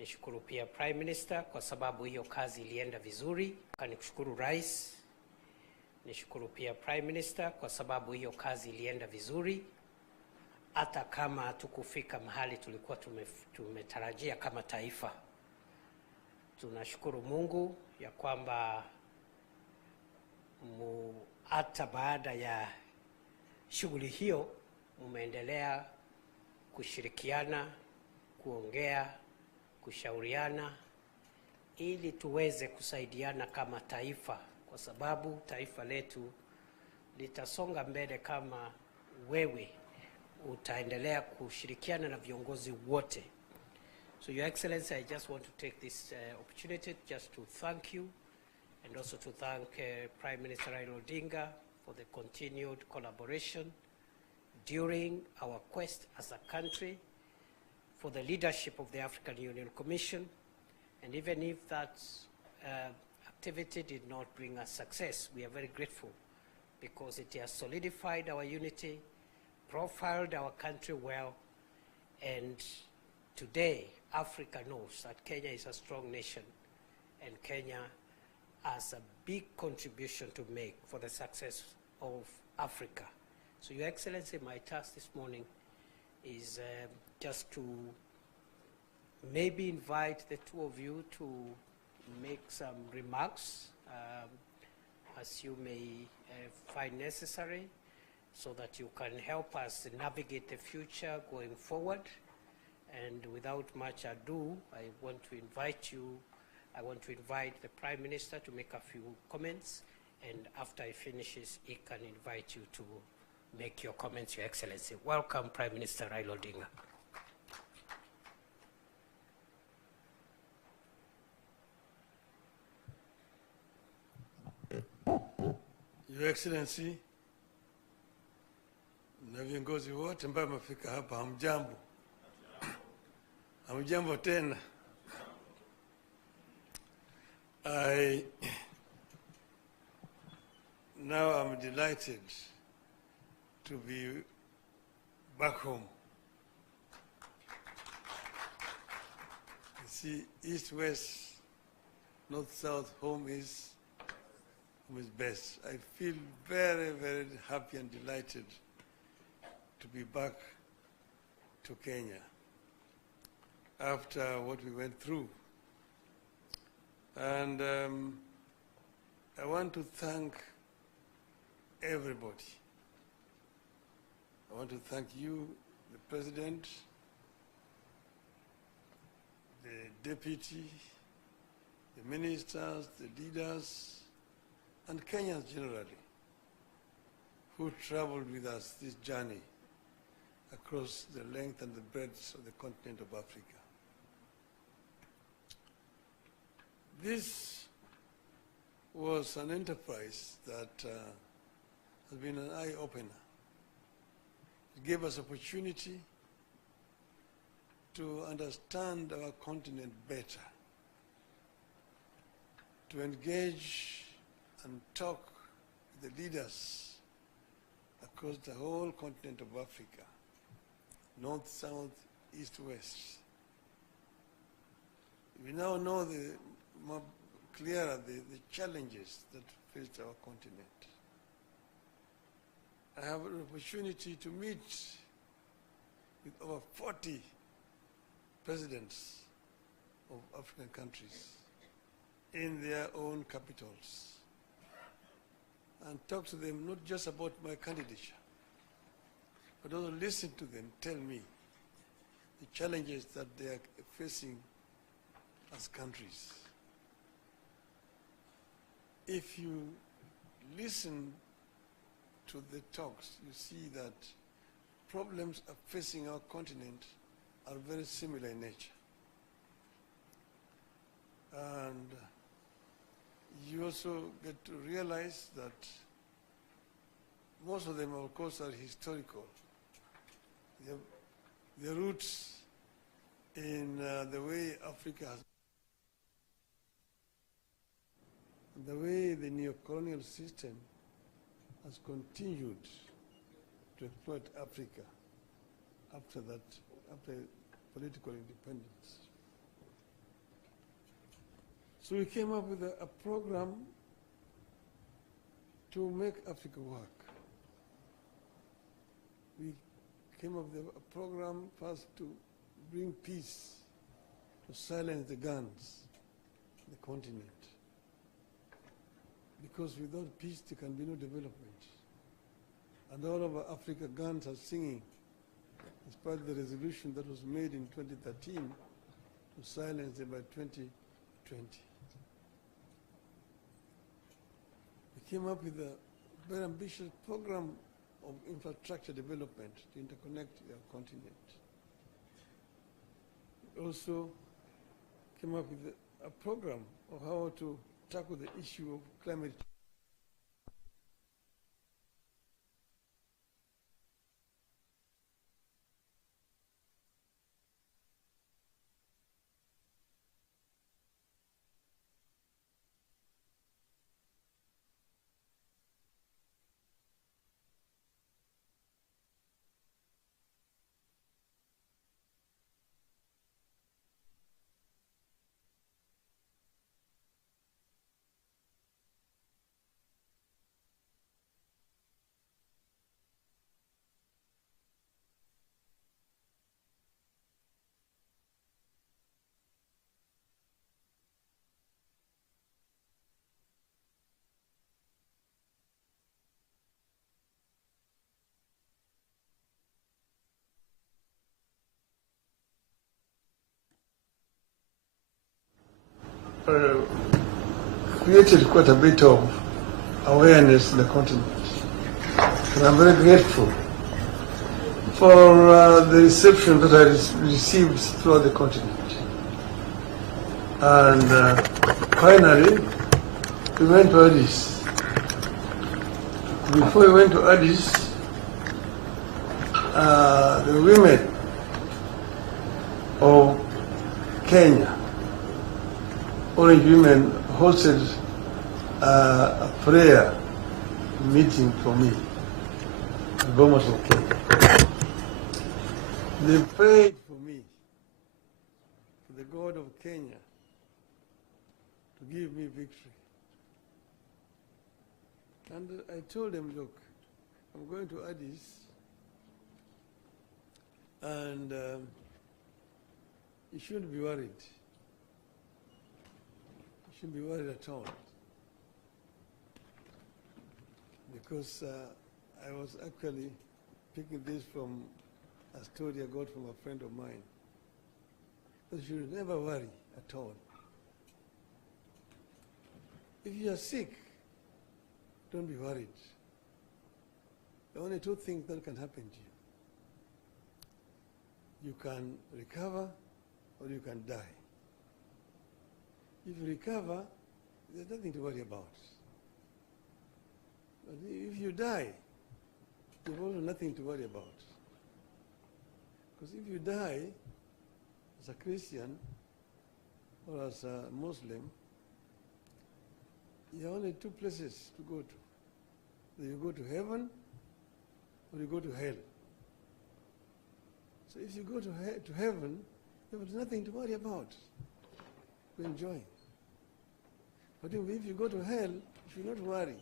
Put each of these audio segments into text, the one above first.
Nishukuru pia Prime Minister kwa sababu hiyo kazi ilienda vizuri. Nikushukuru Rais. Nishukuru pia Prime Minister kwa sababu hiyo kazi ilienda vizuri. Hata kama hatukufika mahali tulikuwa tumetarajia kama taifa. Tunashukuru Mungu ya kwamba hata baada ya shughuli hiyo mumeendelea kushirikiana, kuongea, kushauriana ili tuweze kusaidiana kama taifa, kwa sababu taifa letu litasonga mbele kama wewe utaendelea kushirikiana na viongozi wote. So Your Excellency, I just want to take this opportunity just to thank you and also to thank Prime Minister Raila for the continued collaboration during our quest as a country for the leadership of the African Union Commission. And even if that activity did not bring us success, we are very grateful because it has solidified our unity, profiled our country well, and today Africa knows that Kenya is a strong nation and Kenya has a big contribution to make for the success of Africa. So Your Excellency, my task this morning is just to maybe invite the two of you to make some remarks as you may find necessary, so that you can help us navigate the future going forward. And without much ado, I want to invite the Prime Minister to make a few comments, and after he finishes, he can invite you to make your comments, Your Excellency. Welcome, Prime Minister Raila Odinga. Your Excellency, na viongozi wote ambao wamefika hapa, hamjambo. Hamjambo tena. Now I'm delighted to be back home. You see, east, west, north, south, home is best. I feel very, very happy and delighted to be back to Kenya after what we went through. And I want to thank everybody. I want to thank you, the President, the Deputy, the Ministers, the leaders, and Kenyans generally, who traveled with us this journey across the length and the breadth of the continent of Africa. This was an enterprise that has been an eye-opener. It gave us opportunity to understand our continent better, to engage and talk with the leaders across the whole continent of Africa, north, south, east, west. We now know more clearer the challenges that faced our continent. I have an opportunity to meet with over 40 presidents of African countries in their own capitals, and talk to them not just about my candidature, but also listen to them tell me the challenges that they are facing as countries. If you listen to the talks, you see that problems facing our continent are very similar in nature. And you also get to realize that most of them, of course, are historical. The roots in the way Africa has, the way the neo-colonial system has continued to exploit Africa after political independence. So we came up with a program to make Africa work. We came up with a program first to bring peace, to silence the guns in the continent. Because without peace there can be no development. And all over Africa guns are singing as part of the resolution that was made in 2013 to silence them by 2020. We came up with a very ambitious program of infrastructure development to interconnect our continent. We also came up with a program of how to tackle the issue of climate change. Created quite a bit of awareness in the continent. And I'm very grateful for the reception that I received throughout the continent. And finally, we went to Addis. Before we went to Addis, the women of Kenya, Orange women, hosted a prayer meeting for me in Bomas of Kenya. They prayed for me, for the God of Kenya to give me victory. And I told them, look, I'm going to Addis, and you shouldn't be worried. You shouldn't be worried at all. Because I was actually picking this from a story I got from a friend of mine. That you should never worry at all. If you are sick, don't be worried. There are only two things that can happen to you. You can recover or you can die. If you recover, there's nothing to worry about. But if you die, there's also nothing to worry about. Because if you die as a Christian or as a Muslim, you have only two places to go to. Either you go to heaven or you go to hell. So if you go to heaven, there is nothing to worry about, to enjoy. But if you go to hell, you should not worry.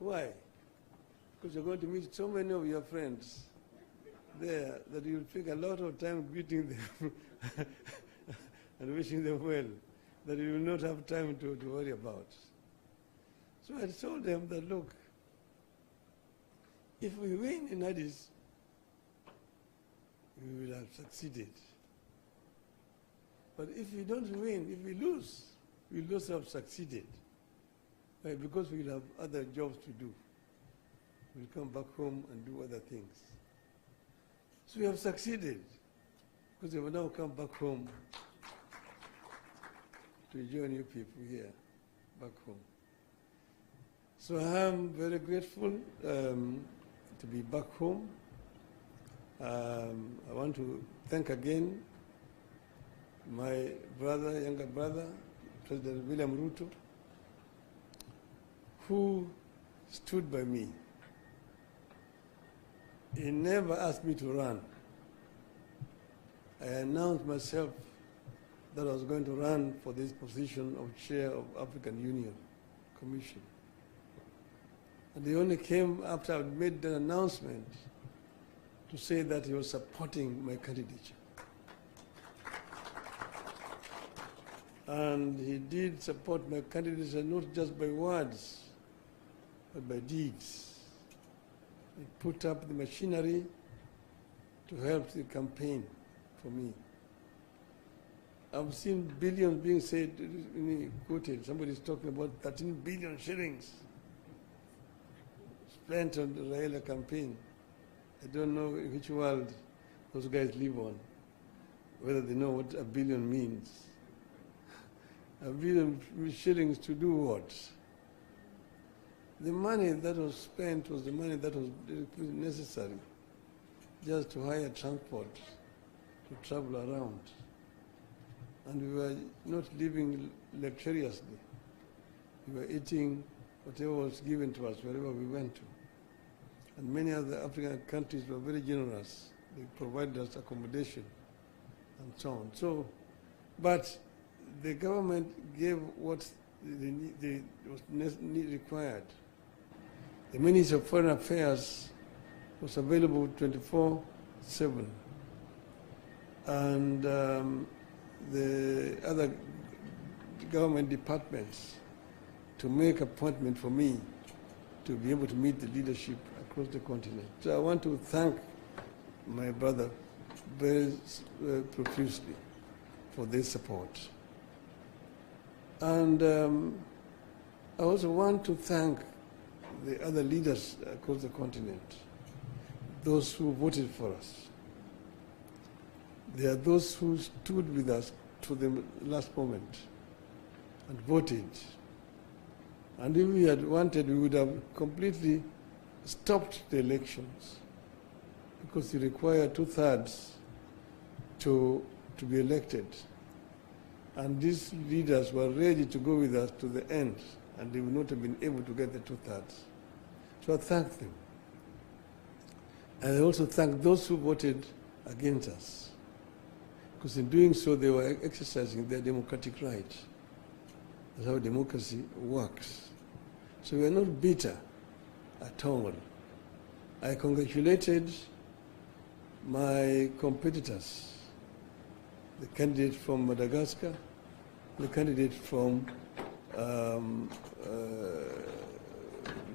Why? Because you're going to meet so many of your friends there that you'll take a lot of time greeting them and wishing them well, that you will not have time to worry about. So I told them that, look, if we win in Addis, we will have succeeded. But if we don't win, if we lose, we will also have succeeded. Why? Because we will have other jobs to do. We'll come back home and do other things. So we have succeeded, because we will now come back home to join you people here, back home. So I am very grateful to be back home. I want to thank again my brother, younger brother, President William Ruto, who stood by me. He never asked me to run. I announced myself that I was going to run for this position of chair of African Union Commission. And he only came after I made the announcement to say that he was supporting my candidature. And he did support my candidature not just by words, but by deeds. He put up the machinery to help the campaign for me. I've seen billions being said, quoted. Somebody's talking about 13 billion shillings spent on the Raila campaign. I don't know in which world those guys live on, whether they know what a billion means. A billion shillings to do what? The money that was spent was the money that was necessary just to hire transport to travel around. And we were not living luxuriously. We were eating whatever was given to us wherever we went to. And many other African countries were very generous. They provided us accommodation and so on. So, but the government gave what was required. The Ministry of Foreign Affairs was available 24/7. And the other government departments to make appointment for me to be able to meet the leadership across the continent. So I want to thank my brother very profusely for this support. And I also want to thank the other leaders across the continent, those who voted for us. There are those who stood with us to the last moment and voted. And if we had wanted, we would have completely stopped the elections because you require 2/3 to be elected. And these leaders were ready to go with us to the end, and they would not have been able to get the 2/3. So I thank them. And I also thank those who voted against us, because in doing so, they were exercising their democratic right. That's how democracy works. So we are not bitter at all. I congratulated my competitors, the candidate from Madagascar, the candidate from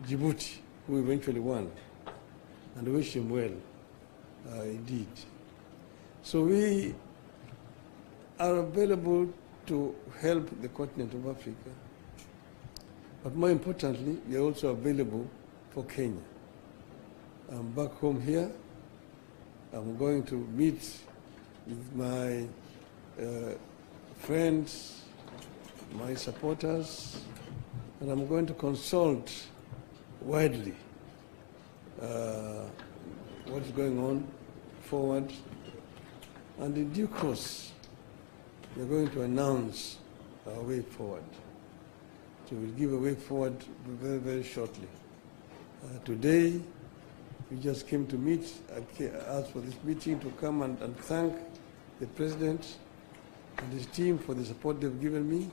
Djibouti, who eventually won, and I wish him well, indeed. So we are available to help the continent of Africa, but more importantly, we are also available for Kenya. I'm back home here. I'm going to meet with my friends, my supporters, and I'm going to consult widely what's going on forward. And in due course, we're going to announce our way forward. So we'll give a way forward very, very shortly. Today, we just came to meet, asked for this meeting to come and thank the President and his team for the support they've given me,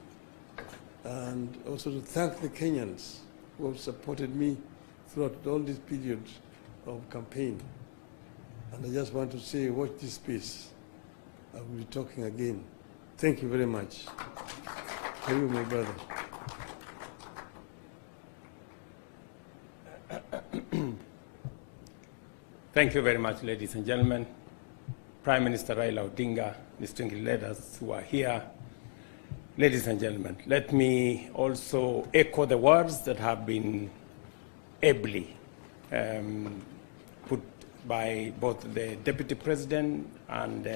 and also to thank the Kenyans who have supported me throughout all this period of campaign. And I just want to say, watch this space. I will be talking again. Thank you very much. Thank you, my brother. Thank you very much, ladies and gentlemen. Prime Minister Raila Odinga, distinguished leaders who are here. Ladies and gentlemen, let me also echo the words that have been ably put by both the Deputy President and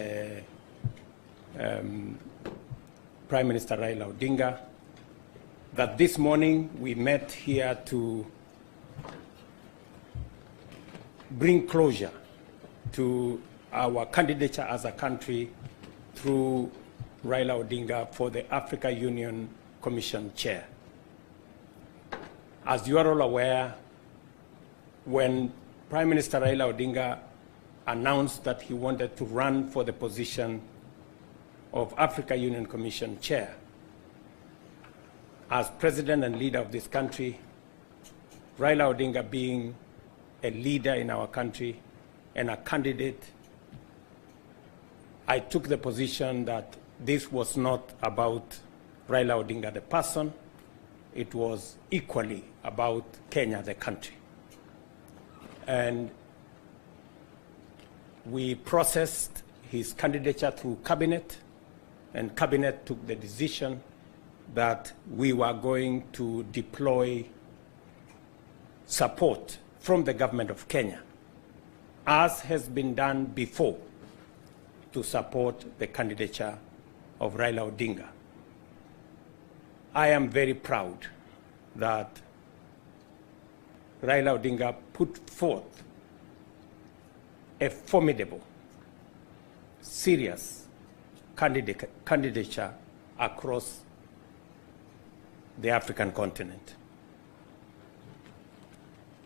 Prime Minister Raila Odinga, that this morning we met here to bring closure to our candidature as a country through Raila Odinga for the Africa Union Commission Chair. As you are all aware, when Prime Minister Raila Odinga announced that he wanted to run for the position of Africa Union Commission chair. As president and leader of this country, Raila Odinga being a leader in our country and a candidate, I took the position that this was not about Raila Odinga the person, it was equally about Kenya the country. And we processed his candidature through cabinet, and cabinet took the decision that we were going to deploy support from the government of Kenya, as has been done before, to support the candidature of Raila Odinga. I am very proud that Raila Odinga put forth a formidable, serious candidature across the African continent.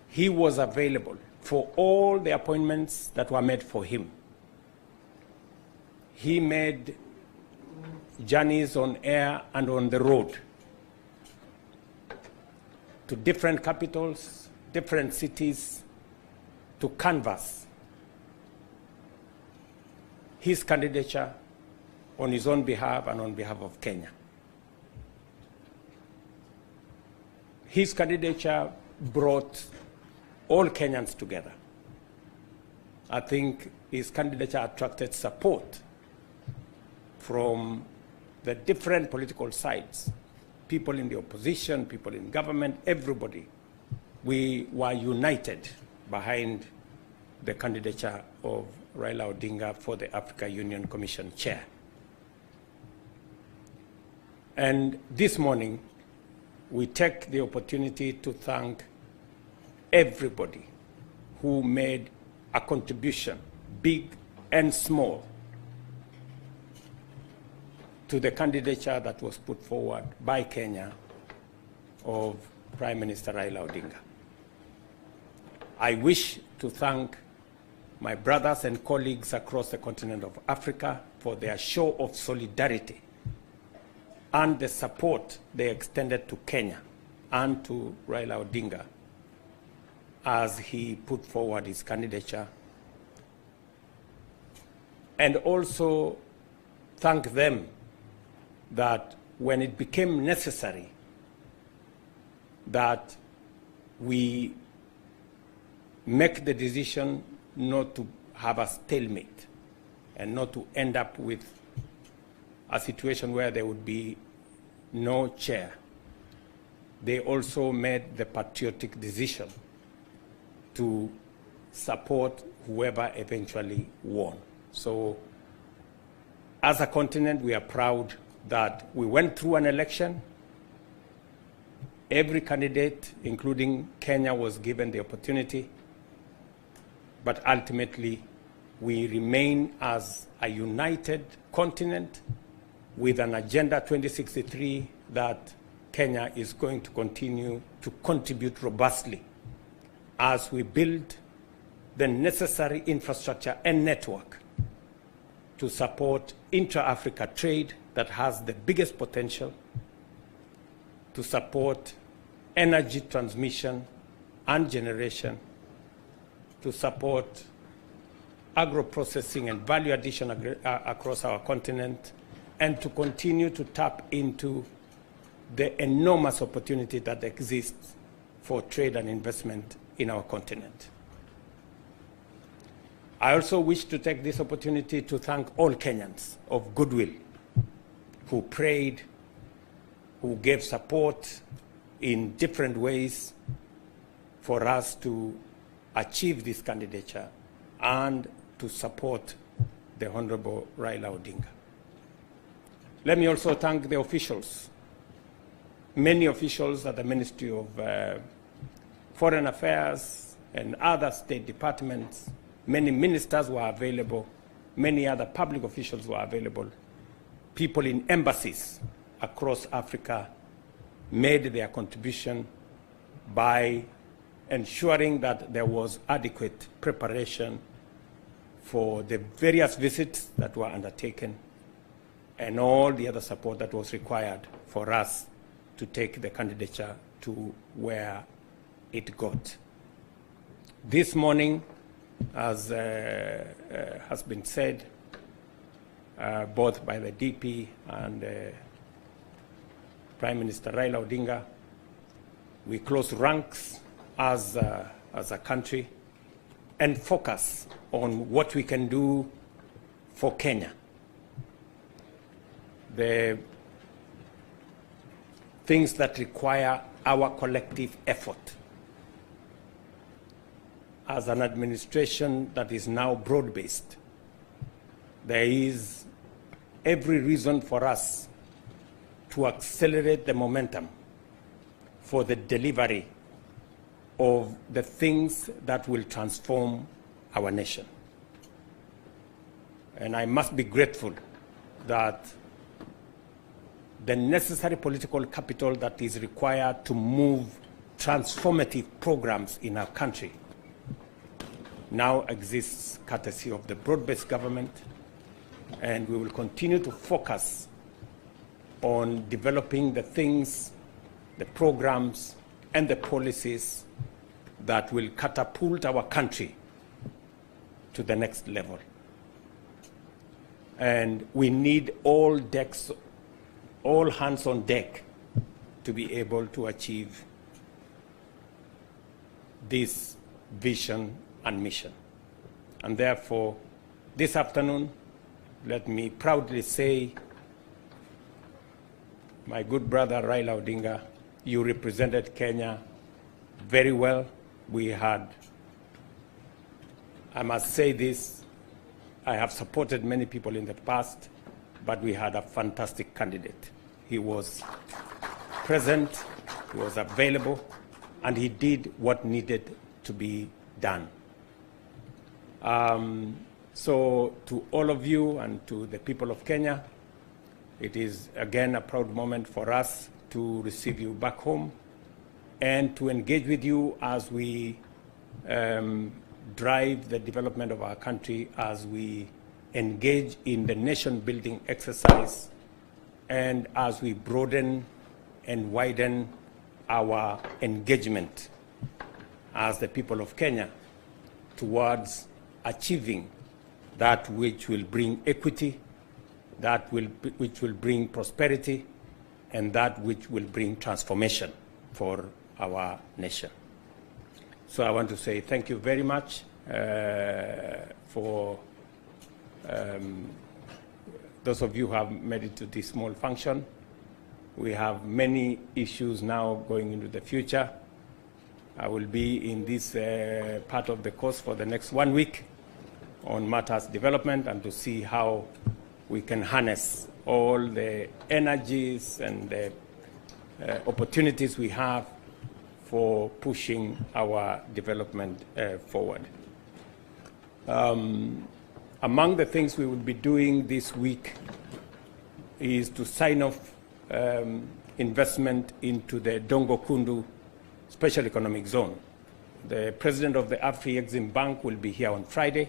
He was available for all the appointments that were made for him. He made journeys on air and on the road to different capitals, different cities, to canvass his candidature on his own behalf and on behalf of Kenya. His candidature brought all Kenyans together. I think his candidature attracted support from the different political sides, people in the opposition, people in government, everybody. We were united behind the candidature of Raila Odinga for the Africa Union Commission chair. And this morning, we take the opportunity to thank everybody who made a contribution, big and small, to the candidature that was put forward by Kenya of Prime Minister Raila Odinga. I wish to thank my brothers and colleagues across the continent of Africa for their show of solidarity and the support they extended to Kenya and to Raila Odinga as he put forward his candidature. And also thank them that when it became necessary that we make the decision not to have a stalemate and not to end up with a situation where there would be no chair, they also made the patriotic decision to support whoever eventually won. So as a continent, we are proud that we went through an election. Every candidate, including Kenya, was given the opportunity, but ultimately we remain as a united continent with an Agenda 2063 that Kenya is going to continue to contribute robustly as we build the necessary infrastructure and network to support intra-Africa trade that has the biggest potential, to support energy transmission and generation, to support agro-processing and value addition across our continent, and to continue to tap into the enormous opportunity that exists for trade and investment in our continent. I also wish to take this opportunity to thank all Kenyans of goodwill who prayed, who gave support in different ways for us to achieve this candidature and to support the Honorable Raila Odinga. Let me also thank the officials, many officials at the Ministry of Foreign Affairs and other state departments. Many ministers were available, many other public officials were available. People in embassies across Africa made their contribution by ensuring that there was adequate preparation for the various visits that were undertaken. and all the other support that was required for us to take the candidature to where it got. This morning, as has been said, both by the DP and Prime Minister Raila Odinga, we close ranks as a country and focus on what we can do for Kenya. The things that require our collective effort as an administration that is now broad-based. There is every reason for us to accelerate the momentum for the delivery of the things that will transform our nation. And I must be grateful that the necessary political capital that is required to move transformative programs in our country now exists courtesy of the broad-based government, and we will continue to focus on developing the things, the programs, and the policies that will catapult our country to the next level. And we need all hands on deck to be able to achieve this vision and mission. And therefore, this afternoon, let me proudly say, my good brother Raila Odinga, you represented Kenya very well. We had, I must say this, I have supported many people in the past, but we had a fantastic candidate. He was present, he was available, and he did what needed to be done. So to all of you and to the people of Kenya, it is again a proud moment for us to receive you back home and to engage with you as we drive the development of our country, as we engage in the nation-building exercise, and as we broaden and widen our engagement as the people of Kenya towards achieving that which will bring equity, which will bring prosperity, and that which will bring transformation for our nation. So I want to say thank you very much for those of you who have made it to this small function. We have many issues now going into the future. I will be in this part of the course for the next 1 week on matters development and to see how we can harness all the energies and the opportunities we have for pushing our development forward. Among the things we will be doing this week is to sign off investment into the Dongo Kundu Special Economic Zone. The president of the Afri-Exim Bank will be here on Friday.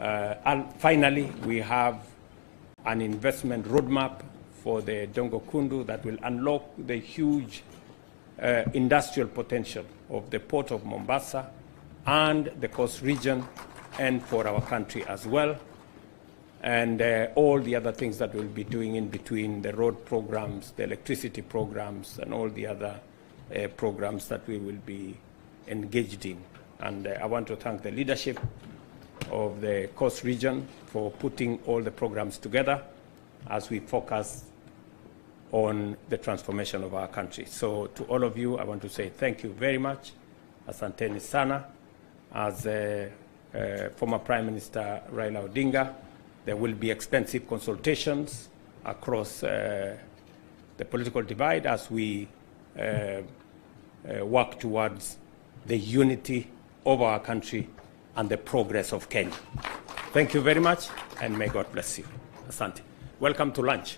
And finally, we have an investment roadmap for the Dongo Kundu that will unlock the huge industrial potential of the port of Mombasa and the coast region, and for our country as well, and all the other things that we'll be doing in between, the road programs, the electricity programs, and all the other programs that we will be engaged in. And I want to thank the leadership of the coast region for putting all the programs together as we focus on the transformation of our country. So to all of you, I want to say thank you very much. Asanteni sana. As former Prime Minister Raila Odinga, there will be extensive consultations across the political divide as we work towards the unity of our country and the progress of Kenya. Thank you very much, and may God bless you. Asante. Welcome to lunch.